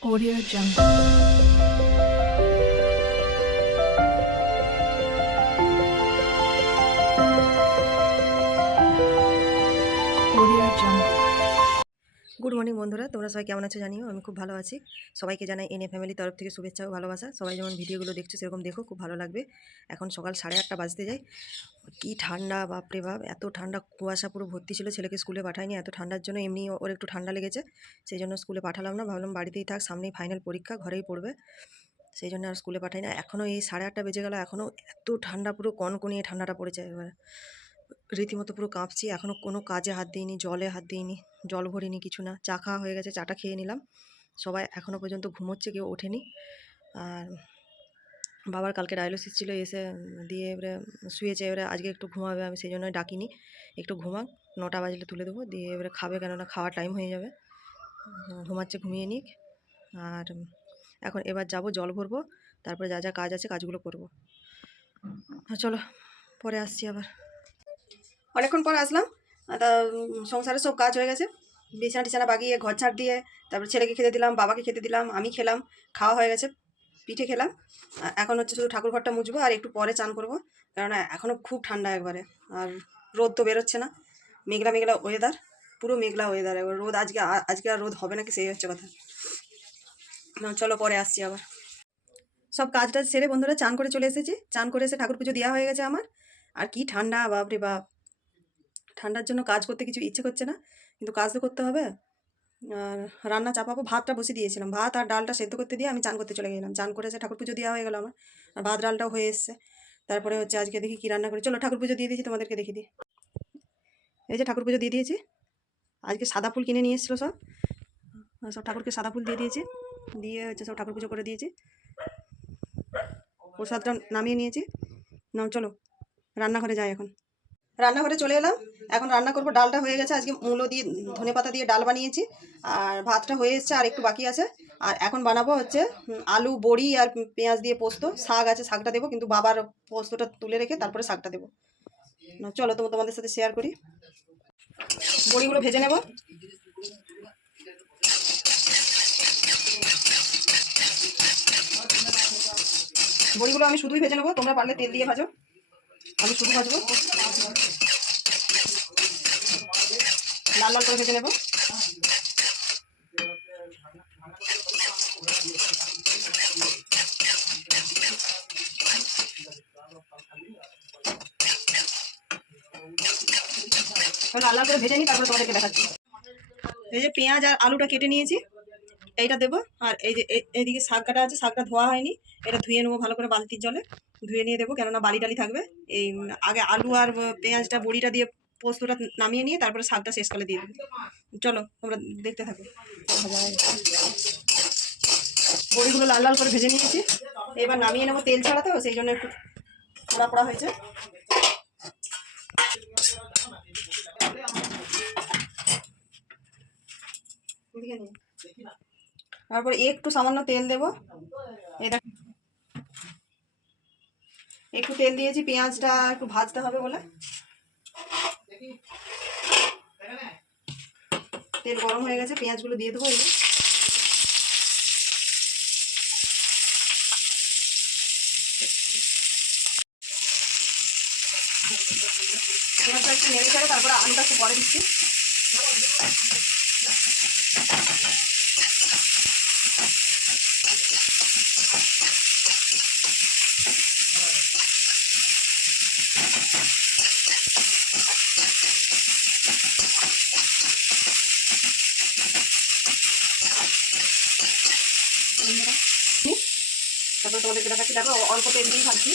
Audio Jungle. Good morning বন্ধুরা। তোমরা সবাই কেমন আছো জানিও? আমি খুব ভালো আছি। সবাইকে জানাই এনএ ফ্যামিলি তরফ থেকে শুভেচ্ছা ও ভালোবাসা। সবাই যেমন ভিডিওগুলো দেখছ, সেরকম দেখো, খুব ভালো লাগবে। এখন সকাল সাড়ে আটটা বাজতে যায়। কি ঠান্ডা, বাপরে বাপ! এত ঠান্ডা কুয়াশা, পুরো ভর্তি ছিল। ছেলেকে স্কুলে পাঠায়নি। এত ঠান্ডার জন্য এমনি ওর একটু ঠান্ডা লেগেছে। সেই জন্য স্কুলে পাঠালাম না। ভাবলাম বাড়িতেই থাক, সামনেই ফাইনাল পরীক্ষা, ঘরেই পড়বে। সেই জন্য আর স্কুলে পাঠাই না। এখনও এই সাড়ে আটটা বেজে গেল। এখনও এত ঠান্ডা, পুরো কনকনিয়ে ঠান্ডাটা পড়েছে এবার রীতিমতো পুরো কাঁপছি। এখনও কোনো কাজে হাত দিইনি, জলে হাত দিইনি, জল ভরিনি কিছু না। চা খাওয়া হয়ে গেছে, চাটা খেয়ে নিলাম। সবাই এখনও পর্যন্ত ঘুমোচ্ছে, কেউ ওঠেনি। আর বাবার কালকে ডায়ালিসিস ছিল, এসে দিয়ে এবারে শুয়েছে, এবারে আজকে একটু ঘুমাবে, আমি সেই জন্য ডাকিনি। একটু ঘুমাক, নটা বাজলে তুলে দেবো, দিয়ে এবারে খাবে কেননা খাওয়ার টাইম হয়ে যাবে। ঘুমাচ্ছে, ঘুমিয়ে নিক। আর এখন এবার যাব, জল ভরবো, তারপরে যা যা কাজ আছে, কাজগুলো করব। চলো, পরে আসছি আবার। অনেকক্ষণ পর আসলাম। তা উম, সংসারের সব কাজ হয়ে গেছে। বিছানা টিছানা বাগিয়ে ঘর ঝাড় দিয়ে তারপর ছেলেকে খেতে দিলাম বাবাকে খেতে দিলাম আমি খেলাম খাওয়া হয়ে গেছে পিঠে খেলাম। এখন হচ্ছে শুধু ঠাকুর ঘরটা মুছবো আর একটু পরে চান করব। কেননা এখনও খুব ঠান্ডা একবারে আর রোদ তো বেরোচ্ছে না। মেঘলা মেঘলা ওয়েদার পুরো মেঘলা ওয়েদার এবার রোদ আজকে আজকে আর রোদ হবে নাকি সেই হচ্ছে কথা। না, চলো পরে আসছি আবার। সব কাজটা সেরে বন্ধুরা চান করে চলে এসেছি। চান করে এসে ঠাকুর পুজো দেওয়া হয়ে গেছে আমার। আর কি ঠান্ডা বাপরে বাপ। ঠান্ডার জন্য কাজ করতে কিছু ইচ্ছে করছে না, কিন্তু কাজ তো করতে হবে। আর রান্না চাপাবো, ভাতটা বসে দিয়েছিলাম। ভাত আর ডালটা সেদ্ধ করতে দিয়ে আমি চান করতে চলে গেলাম। চান করে এসে ঠাকুর পুজো দেওয়া হয়ে গেল আমার। আর ভাত, ডালটাও হয়ে এসছে। তারপরে হচ্ছে আজকে দেখি কী রান্না করি। চলো ঠাকুর পুজো দিয়ে দিয়েছি, তোমাদেরকে দেখি দিই। এই যে ঠাকুর পুজো দিয়ে দিয়েছি। আজকে সাদা ফুল কিনে নিয়ে এসেছিল সব। সব ঠাকুরকে সাদা ফুল দিয়ে দিয়েছি। দিয়ে হচ্ছে সব ঠাকুর পুজো করে দিয়েছি। প্রসাদটা নামিয়ে নিয়েছি। নাও, চলো। রান্নাঘরে যাই এখন। রান্নাঘরে চলে এলাম। এখন রান্না করব, ডালটা হয়ে গেছে, আজকে মূলো দিয়ে, ধনে পাতা দিয়ে ডাল বানিয়েছি, আর ভাতটা হয়ে এসছে, আর একটু বাকি আছে। আর এখন বানাবো হচ্ছে আলু, বড়ি আর পেঁয়াজ দিয়ে পোস্ত। শাক আছে, শাকটা দেবো, কিন্তু বাবার পোস্তটা তুলে রেখে তারপরে শাকটা দেবো। চলো তো তোমাদের সাথে শেয়ার করি। বড়িগুলো ভেজে নেব। বড়িগুলো আমি শুধুই ভেজে নেব, তোমরা পারলে তেল দিয়ে ভাজো। আমি শুধু ভাজবো। লাল লাল করে ভেজে নেব। লাল লাল করে ভেজে নিই তারপরে তোমাদেরকে দেখাচ্ছি। এই যে পেঁয়াজ আর আলুটা কেটে নিয়েছি, এইটা দেবো। আর এই যে এইদিকে শাক কাটা আছে, শাকটা ধোয়া হয়নি, এটা ধুয়ে নেব ভালো করে বালতির জলে। ধুয়ে নিয়ে দেবো, কেননা বালি টালি থাকবে। এই, আগে আলু আর পেঁয়াজটা বড়িটা দিয়ে পোস্তটা নামিয়ে নিয়ে তারপরে শাকটা শেষ করে দিয়ে দেবো। চলো, তোমরা দেখতে থাকো। বড়িগুলো লাল লাল করে ভেজে নিয়েছি। এবার নামিয়ে নেব তেল ছাড়া তো, সেই জন্য একটু পোড়া পোড়া হয়েছে। তারপর একটু সামান্য তেল দেব। এটা একটু তেল দিয়েছি, পেঁয়াজটা একটু ভাজতে হবে বলে। তেল গরম হয়ে গেছে, পেঁয়াজগুলো দিয়ে দেবো। পেঁয়াজটা একটু নেড়ে চড়ে তারপরে আলুটা একটু পরে দিচ্ছি তোমাদেরকে দেখাচ্ছি। দেখো অল্প তেল ভাজছি।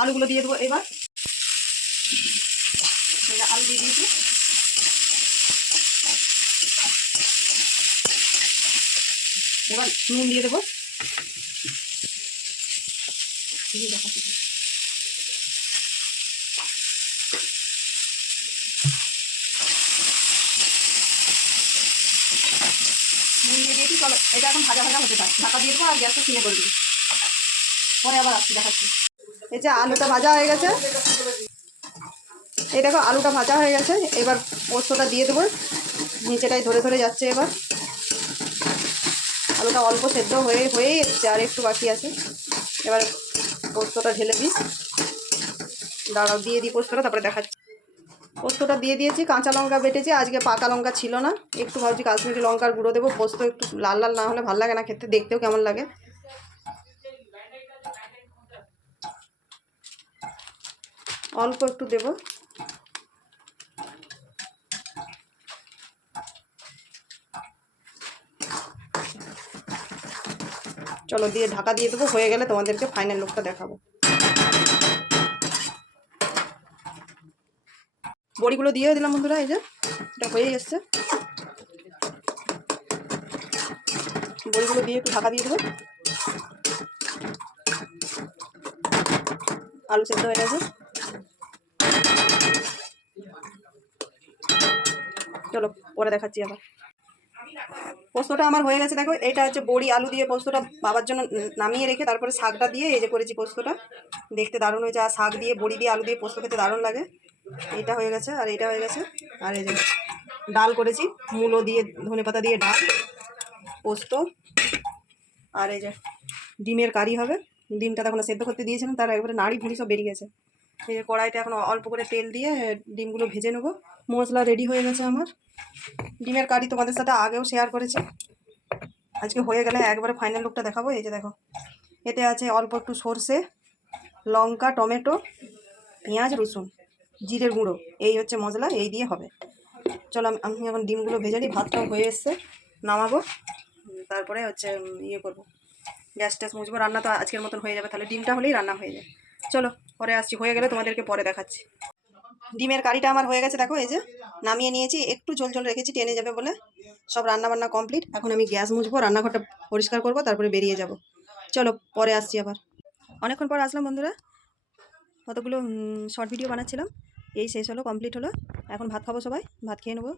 আলুগুলো দিয়ে দেবো এবার। আলু দিয়ে দিয়েছি। এবার নুন দিয়ে দেবো। নুন দিয়ে এটা এখন ভাজা ভাজা হতে থাক। ঢাকা দিয়ে দেবো আর গ্যাসটা কিনে করে পরে আবার আসছি, দেখাচ্ছি। এই যে আলুটা ভাজা হয়ে গেছে। এই দেখো, আলুটা ভাজা হয়ে গেছে। এবার পোস্তটা দিয়ে দেবো। নিচেটাই ধরে ধরে যাচ্ছে এবার। আলুটা অল্প সেদ্ধ হয়ে হয়েই এসছে আর একটু বাকি আছে। এবার পোস্তটা ঢেলে দিই। দাঁড়াও, দিয়ে দিই পোস্তটা, তারপরে দেখাচ্ছি। পোস্তটা দিয়ে দিয়েছি, কাঁচা লঙ্কা বেটেছি, আজকে পাকা লঙ্কা ছিল না। একটু ভাবছি কাশ্মীরি লঙ্কার গুঁড়ো দেবো, পোস্ত একটু লাল লাল না হলে ভালো লাগে না, খেতে, দেখতেও কেমন লাগে। অল্প একটু দেবো। চলো দিয়ে ঢাকা দিয়ে দেবো, হয়ে গেলে তোমাদেরকে ফাইনাল লুকটা দেখাবো। বড়িগুলো দিয়েও দিলাম বন্ধুরা, এই যে, এটা হয়ে এসছে। বড়িগুলো দিয়ে একটু ঢাকা দিয়ে দেবো। আলু সেদ্ধ হয়ে গেছে। চলো, পরে দেখাচ্ছি আবার। পোস্তটা আমার হয়ে গেছে, দেখো। এটা হচ্ছে বড়ি আলু দিয়ে পোস্তটা বাবার জন্য নামিয়ে রেখে তারপরে শাকটা দিয়ে এই যে করেছি পোস্তটা। দেখতে দারুণ হয়েছে। আর শাক দিয়ে, বড়ি দিয়ে, আলু দিয়ে পোস্ত খেতে দারুণ লাগে। এটা হয়ে গেছে, আর এটা হয়ে গেছে। আর এই যে ডাল করেছি, মূলো দিয়ে, ধনে পাতা দিয়ে ডাল, পোস্ত। আর এই যে ডিমের কারি হবে। ডিমটা তখন সেদ্ধ করতে দিয়েছিলাম, তার একবারে নাড়ি ভুড়ি সব বেরিয়ে গেছে। এই যে কড়াইতে এখন অল্প করে তেল দিয়ে ডিমগুলো ভেজে নেব। মশলা রেডি হয়ে গেছে আমার। ডিমের কারি তোমাদের সাথে আগেও শেয়ার করেছি। আজকে হয়ে গেলে একবারে ফাইনাল লুকটা দেখাবো। এই যে দেখো, এতে আছে অল্প একটু সর্ষে, লঙ্কা, টমেটো, পেঁয়াজ, রসুন, জিরের গুঁড়ো। এই হচ্ছে মশলা, এই দিয়ে হবে। চলো আমি- এখন ডিমগুলো ভেজে নিই, ভাতটাও হয়ে এসছে, নামাবো। তারপরে হচ্ছে ইয়ে করব। গ্যাস ট্যাস মুছবো। রান্না তো আজকের মতন হয়ে যাবে, তাহলে ডিমটা হলেই রান্না হয়ে যায়। চলো, পরে আসছি। হয়ে গেলে তোমাদেরকে পরে দেখাচ্ছি। ডিমের কারিটা আমার হয়ে গেছে, দেখো এই যে। নামিয়ে নিয়েছি, একটু ঝোল ঝোল রেখেছি, টেনে যাবে বলে। সব রান্না বান্না কমপ্লিট। এখন আমি গ্যাস মুছবো, রান্নাঘরটা পরিষ্কার করব, তারপরে বেরিয়ে যাব। চলো, পরে আসছি আবার। অনেকক্ষণ পর আসলাম বন্ধুরা। কতগুলো শর্ট ভিডিও বানাচ্ছিলাম। এই শেষ হলো কমপ্লিট হলো। এখন ভাত খাব সবাই, ভাত খেয়ে নেব।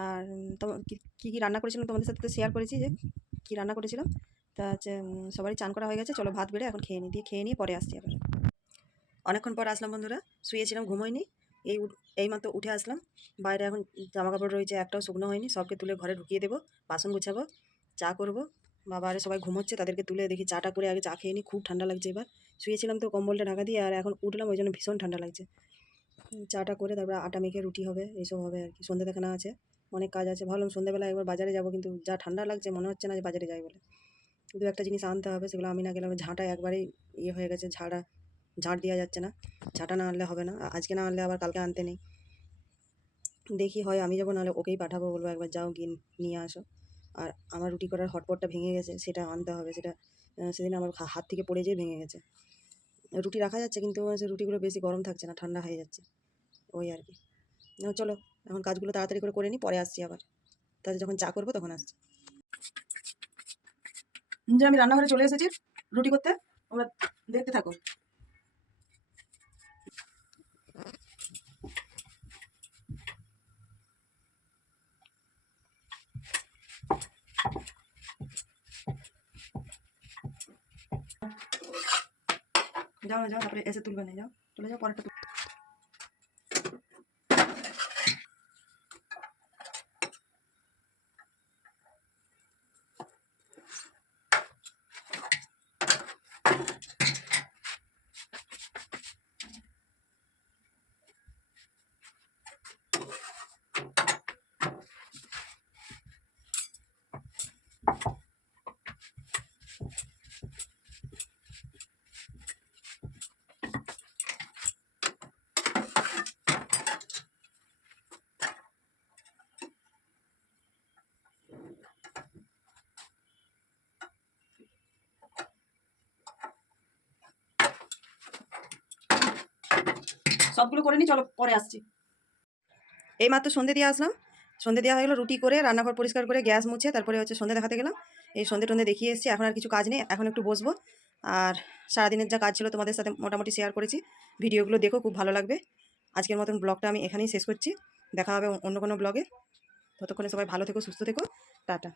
আর কী কী রান্না করেছিলাম তোমাদের সাথে তো শেয়ার করেছি যে, কী রান্না করেছিলাম। তা হচ্ছে সবারই চান করা হয়ে গেছে, চলো ভাত বেড়ে এখন খেয়ে নিই দিয়ে খেয়ে নিয়ে পরে আসছি আবার। অনেকক্ষণ পর আসলাম বন্ধুরা, শুয়েছিলাম ঘুমোয়নি এই এইমাত্র উঠে আসলাম। বাইরে এখন জামা কাপড় রয়েছে, একটাও শুকনো হয়নি। সবকে তুলে ঘরে ঢুকিয়ে দেবো, বাসন গুছাবো, চা করব। বাবা আরে সবাই ঘুমোচ্ছে, তাদেরকে তুলে দেখি চাটা করে আগে চা খেয়ে নিই খুব ঠান্ডা লাগছে এবার। শুয়েছিলাম তো কম্বলটা ঢাকা দিয়ে, আর এখন উঠলাম, ওই জন্য ভীষণ ঠান্ডা লাগছে। চাটা করে তারপরে আটা মেখে রুটি হবে এইসব হবে আর কি। সন্ধ্যে দেখানো আছে, অনেক কাজ আছে। ভাবলাম সন্ধ্যেবেলা একবার বাজারে যাব, কিন্তু যা ঠান্ডা লাগছে, মনে হচ্ছে না যে বাজারে যাই বলে। দু একটা জিনিস আনতে হবে, সেগুলো আমি না গেলে আমার ঝাঁটা একবারেই ইয়ে হয়ে গেছে, ঝাড়া। ঝাড় দেওয়া যাচ্ছে না। ঝাঁটা না আনলে হবে না। আজকে না আনলে আবার কালকে আনতে নেই। দেখি হয় আমি যাব, নাহলে ওকেই পাঠাবো, বলব একবার যাও গিয়ে নিয়ে আসো। আর আমার রুটি করার হটপটটা ভেঙে গেছে, সেটা আনতে হবে। সেটা সেদিন আমার হাত থেকে পড়ে যেয়ে ভেঙে গেছে। রুটি রাখা যাচ্ছে, কিন্তু সে রুটিগুলো বেশি গরম থাকছে না, ঠান্ডা হয়ে যাচ্ছে। ওই আর কি। চলো, এখন কাজগুলো তাড়াতাড়ি করে করে নিই পরে আসছি আবার। তাহলে যখন চা করব তখন আসছি। যে আমি রান্নাঘরে চলে এসেছি রুটি করতে ওরা দেখতে থাকো। যাও যাও তারপরে এসে তুলবে না যাও। চলে যাও পরেরটা সবগুলো করে নি, চলো পরে আসছি। এই মাত্র সন্ধে দিয়ে আসলাম। সন্ধে দেওয়া হয়ে গেলো, রুটি করে, রান্নাঘর পরিষ্কার করে, গ্যাস মুছে, তারপরে হচ্ছে সন্ধে দেখাতে গেলাম। এই সন্ধে টন্ধে দেখিয়ে এসেছি, এখন আর কিছু কাজ নেই, এখন একটু বসবো। আর সারাদিনের যা কাজ ছিল তোমাদের সাথে মোটামুটি শেয়ার করেছি। ভিডিওগুলো দেখো, খুব ভালো লাগবে। আজকের মতন ব্লগটা আমি এখানেই শেষ করছি। দেখা হবে অন্য কোনো ব্লগে। ততক্ষণে সবাই ভালো থেকো, সুস্থ থেকো। টাটা।